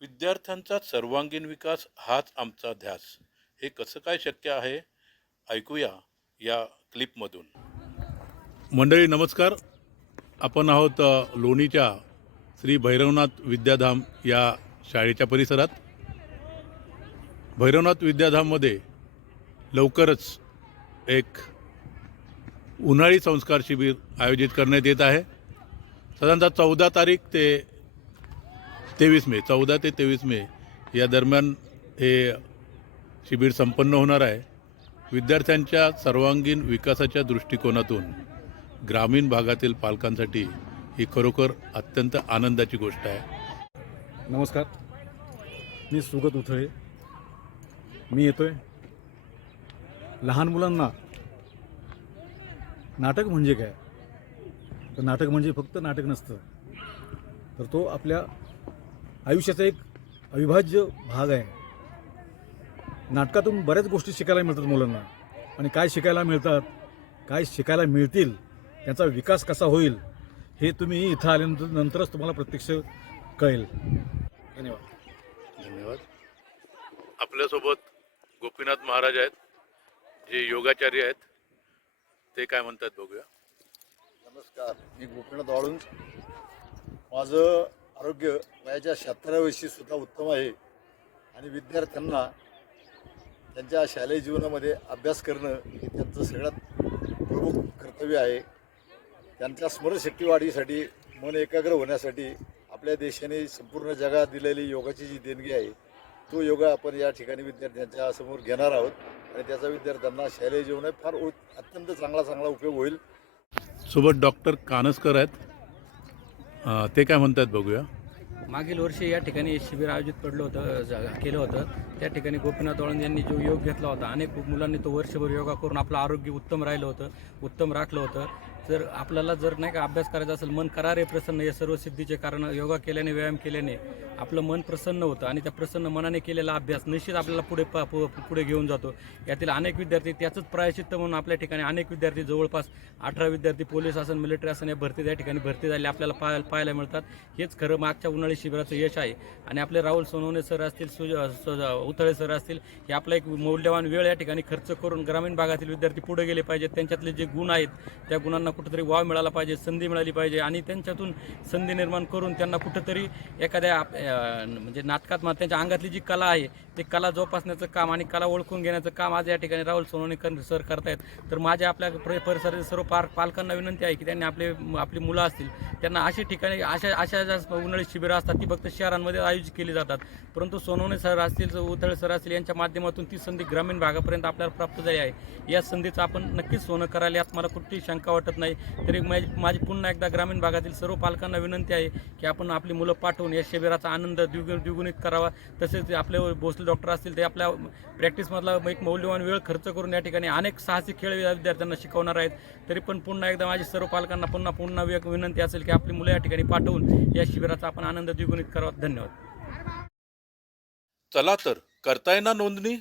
विद्यार्थ्यांचा सर्वांगीण विकास हाच आमचा ध्यास. हे कसं काय शक्य आहे? ऐकूया या क्लिपमधून. मंडळी नमस्कार. आपण आहोत लोणीच्या श्री भैरवनाथ विद्याधाम या शाळेच्या परिसरात. भैरवनाथ विद्याधाममध्ये लवकरच एक उन्हाळी संस्कार शिबिर आयोजित करण्यात येत आहे. साधारणतः चौदा तारीख ते तेवीस मे चौदा ते तेवीस मे या दरम्यान हे शिबिर संपन्न होणार आहे. विद्यार्थ्यांच्या सर्वांगीण विकासाच्या दृष्टिकोनातून ग्रामीण भागातील पालकांसाठी ही खरोखर अत्यंत आनंदाची गोष्ट आहे. नमस्कार. मी सुगत उथळे. मी येतो आहे लहान मुलांना नाटक म्हणजे काय? तर नाटक म्हणजे फक्त नाटक नसतं. तर तो आपल्या आयुष्याचा एक अविभाज्य भाग आहे. नाटकातून बऱ्याच गोष्टी शिकायला मिळतात मुलांना. आणि काय शिकायला मिळतात काय शिकायला मिळतील त्याचा विकास कसा होईल हे तुम्ही इथं आल्यानंतर नंतरच तुम्हाला प्रत्यक्ष कळेल. धन्यवाद. धन्यवाद. आपल्यासोबत गोपीनाथ महाराज आहेत जे योगाचार्य आहेत. ते काय म्हणतात बघूया. नमस्कार मी गोपीनाथ वाळून माझं आरोग्य वयाच्या शहात्तराव्या वर्षी सुद्धा उत्तम आहे. आणि विद्यार्थ्यांना त्यांच्या शालेय जीवनामध्ये अभ्यास करणं हे त्यांचं सगळ्यात प्रमुख कर्तव्य आहे. त्यांच्या स्मरणशक्ती वाढीसाठी मन एकाग्र होण्यासाठी आपल्या देशाने संपूर्ण जगात दिलेली योगाची जी देणगी आहे तो योगा आपण या ठिकाणी विद्यार्थ्यांच्या समोर घेणार आहोत. आणि त्याचा विद्यार्थ्यांना शालेय जीवनात फार अत्यंत चांगला चांगला उपयोग होईल. सोबत डॉक्टर कानसकर आहेत. अं, ते काय म्हणतात बघूया. मागील वर्षी या ठिकाणी शिबिर आयोजित पडलं होतं ज- केलं होतं. त्या ठिकाणी गोपीनाथ वाळंद यांनी जो योग घेतला होता अनेक मुलांनी तो वर्षभर योगा करून आपलं आरोग्य उत्तम राहिलं होतं उत्तम राखलं होतं. जर आपल्याला जर नाही का अभ्यास करायचा असेल मन करारे प्रसन्न हे सर्व सिद्धीचे कारण योगा केल्याने व्यायाम केल्याने आपलं मन प्रसन्न होतं आणि त्या प्रसन्न मनाने केलेला अभ्यास निश्चित आपल्याला पुढे प- पु- पुढे घेऊन जातो. यातील अनेक विद्यार्थी त्याचंच प्रायश्चित्त म्हणून आपल्या ठिकाणी अनेक विद्यार्थी जवळपास अठरा विद्यार्थी पोलीस असन मिलिटरी असन या भरती त्या ठिकाणी भरती झाली आपल्याला पाहायला पाहायला मिळतात. हेच खरं मागच्या उन्हाळी शिबिराचं यश आहे. आणि आपले राहुल सोनवणे सर असतील सुज सुज- उथळे सर असतील हे आपला एक मौल्यवान वेळ या ठिकाणी खर्च करून ग्रामीण भागातील विद्यार्थी पुढे गेले पाहिजेत त्यांच्यातले जे गुण आहेत त्या गुणांना कुठेतरी वाव मिळाला पाहिजे संधी मिळाली पाहिजे. आणि त्यांच्यातून संधी निर्माण करून त्यांना कुठेतरी एखाद्या आप- म्हणजे नाटकात मात्र त्यांच्या अंगातली जी कला आहे ती कला जोपासण्याचं काम आणि कला ओळखून घेण्याचं काम आज या ठिकाणी राहुल सोनवणेकर सर करतायत. तर माझ्या आपल्या प्र- परिसरातील सर्व पार पालकांना विनंती आहे की त्यांनी आपले आपली मुलं असतील त्यांना अशी ठिकाणी अशा अशा ज्या उन्हाळी शिबिरं असतात ती फक्त शहरांमध्ये आयोजित केली जातात. परंतु सोनवणे सर असतील उथळे सर असतील यांच्या माध्यमातून ती संधी ग्रामीण भागापर्यंत आपल्याला प्राप्त झाली आहे. या संधीचं आपण नक्कीच सोनं करायला यात मला कुठलीही शंका वाटत नाही. तरी माझी माझी पुन्हा एकदा ग्रामीण भागातील सर्व पालकांना विनंती आहे की आपण आपली मुलं पाठवून या शिबिराचा आनंद द्विगु द्विगुणित करावा. तसेच आपले भोसले डॉक्टर असतील ते आपल्या प्रॅक्टिसमधला एक मौल्यवान वेळ खर्च करून या ठिकाणी अनेक साहसी खेळ या विद्यार्थ्यांना शिकवणार आहेत. तरी पण पुन्हा एकदा माझी सर्व पालकांना पुन्हा पुन्हा एक विनंती असेल की आपली मुलं या ठिकाणी पाठवून या शिबिराचा आपण आनंद द्विगुणित करावा. धन्यवाद. चला तर करताय ना नोंदणी?